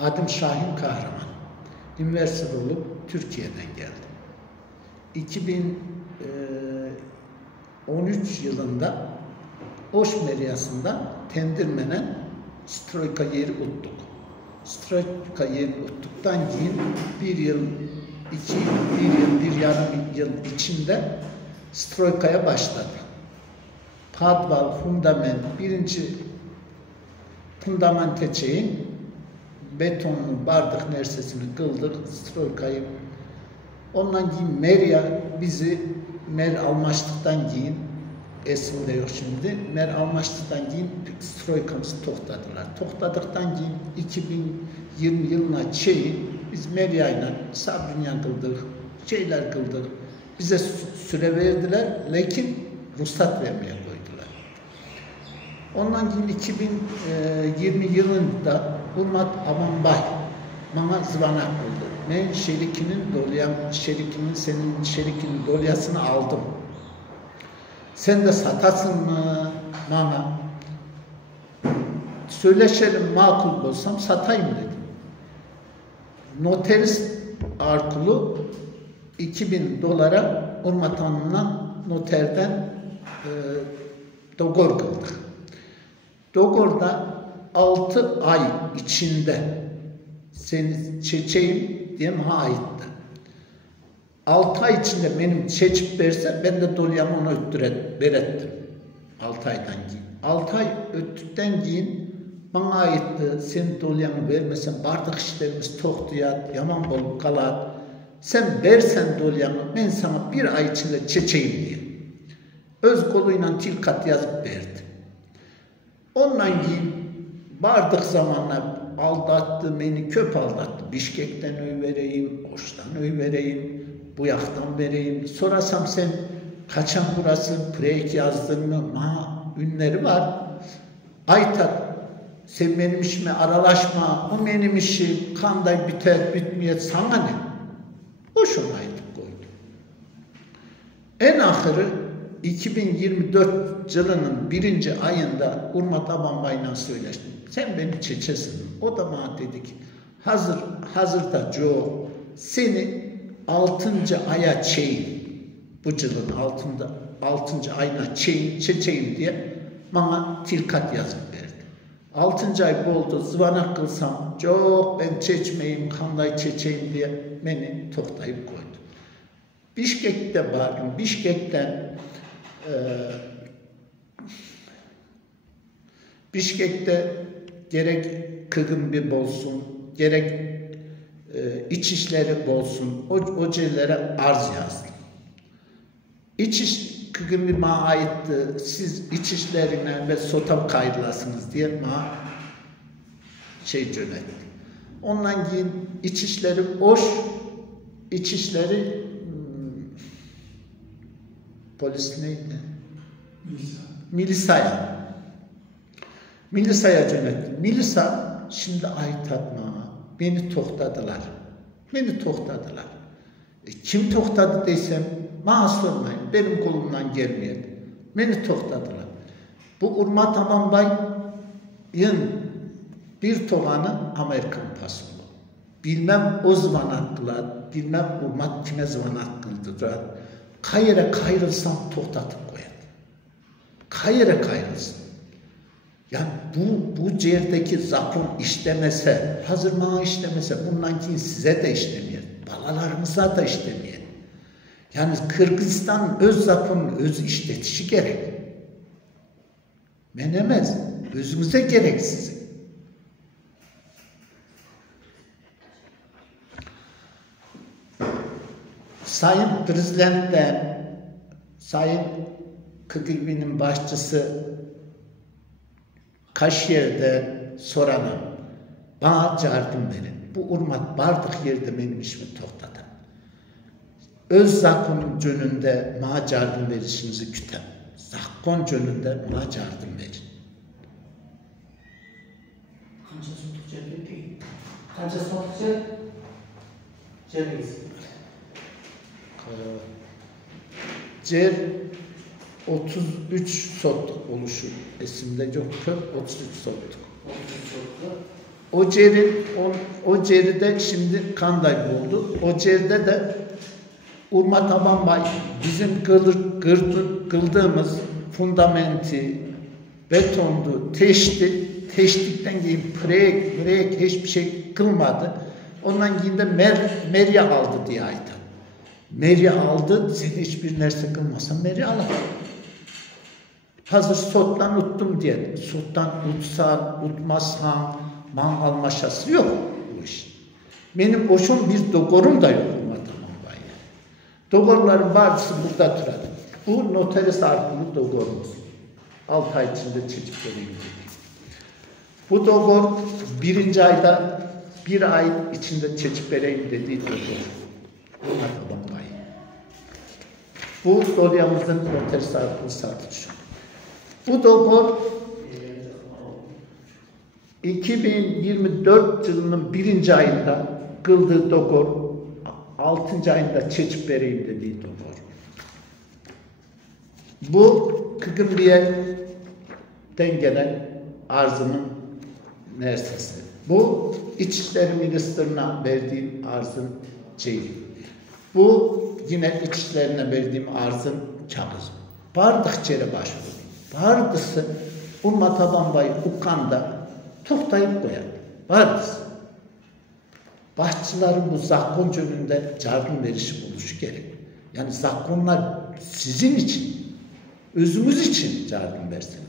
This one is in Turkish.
Adım Şahin Kahraman. Üniversite olup Türkiye'den geldim. 2013 yılında Oş Meryası'nda Tendirmen'e Stroika yeri uttuk. Stroika yeri uttuktan keyin bir yıl, bir yarım yıl içinde Stroika'ya başladı. Padval, fundament, birinci fundamente çeyin betonlu bardak nersesini kıldık, Stroika'yı. Ondan keyin Merya bizi Mer almıştıktan keyin esimde yok şimdi. Mer almıştıktan keyin Stroika'mızı toxtadılar. Toxtadıktan keyin 2020 yılına çeyin biz Merya'yla Sabrınyan kıldık, şeyler kıldık. Bize süre verdiler, lakin ruhsat vermeye koydular. Ondan keyin 2020 yılında Urmat Amanbay bana zıvanak oldu. Ben senin şerikinin dolyasını aldım. Sen de satasın mı bana? Söyleşelim makul olsam satayım dedim. Noteris arkulu $2000 Urmat Hanım'la noterden dogor kıldık. Dogor'da 6 ay içinde seni çeçeyim diye bana aitti. 6 ay içinde benim seçip verse ben de dolyamı ona verettim. 6 aydan keyin. 6 ay öttükten keyin bana aitti. Sen dolyamı vermesen bardak işlerimiz toxtuyat, yaman bolup kalat. Sen versen dolyamı ben sana bir ay içinde çeçeyim diye. Öz koluyla tilkat yazıp verdi. Ondan keyin bardık zamanla aldattı, beni köp aldattı. Bişkek'ten öy vereyim, Oş'tan öy vereyim, bu yaktan vereyim. Sorasam sen kaçan burası, prek yazdın mı? Ünleri var. Aytat, sen benim işime aralaşma, o benim işim, kanday biter, bitmeyet, sana ne? Boşuna aytıp koydu. En ahırı 2024 yılının 1. ayında Urmat Amanbay'la söyleştim. Sen beni çeçesin. O da bana dedi ki hazırda Joe seni 6. aya çeyin. Bu yılın 6. ayına çeçeyim diye bana tilkat yazıp verdi. 6. ay oldu zıvanak kılsam çok ben çeçmeyeyim kanday çeçeyim diye beni toxtayıp koydu. Bişkek'te vardım. Bişkek'te gerek KGB olsun, gerek İçişleri olsun, o yerlere arz yazdım. KGB bana aitti, siz İçişlerine ve SOT'a kaydılasınız diye bana yönetti. Ondan keyin İçişleri Oş, İçişleri polis neydi? Milisa'ya yönetti. Milisa şimdi aytatma. Beni toxtadılar. Kim toxtadı desem bana sormayın. Benim kolumdan gelmeyedi. Beni toxtadılar. Bu Urmat Amanbay'ın bir toğanı Amerikan pasolu. Bilmem o zıvanaklılar, bilmem Urmat kime zıvanak kıldılar. Kayıra kayrılsam toxtatıp koyar. Kayıra kayrılsam. Yani bu yerdeki zakon işlemese, hazır bana işlemese, bundan keyin size de işlemeyen, balalarımıza da işlemeyen. Yani Kırgızistan'ın öz zakonun öz işletişi gerek. Menemez, özümüze gerek sizin. Sayın Prezident'le, Sayın KGB'nin başçısı Kaşyer'de sorana bana yardım verin. Bu Urmat bardak yerde benim işimi toxtadı. Öz zakon cönünde bana yardım verişinizi kütem. Zakon cönünde bana yardım verin. Kança sotukça peki? Kança sotukça ceviz. Cer 33 sotluk oluşu esimde yok. 33 sotluk. o ceride şimdi Kanday oldu. O ceride de Urma Tabanbay bizim kıldığımız fundamenti, betondu, teştikten giyin prek hiçbir şey kılmadı. Ondan giyin de merye aldı diye aytan. Merye aldı, sen hiçbir nerse kılmasan merye alır. Hazır sottan uttum diye. Sottan utsan, utmazsan, mangal maşası yok bu iş. Benim oşum bir dogorum da yok Urma Tabanbay'la. Dogorların bazısı burada duradı. Bu noteris arkalı dogorumuz. 6 ay içinde çocuk vereyim dedi. Bu dogor 1. ayda 1 ay içinde çocuk vereyim dediği dogor. Urma Tabanbay. Bu dolyamızın noteris arkalı satışı. Bu dogor 2024 yılının 1. ayında kıldığı dogor, 6. ayında çeçip vereyim dediği dogor. Bu Kıgımbiye'den gelen arzının nersesi. Bu İçişleri Ministrine verdiğim arzın şeyi. Bu yine İçişlerine verdiğim arzın kağıdı. Bardık çere başvurdu. Bardısı Urma Tabanbay Ukan'da tohtayıp koyar. Bardısı. Başçıların bu zakon önünde yardım verişi oluşu gerek. Yani zakonlar sizin için, özümüz için yardım versin.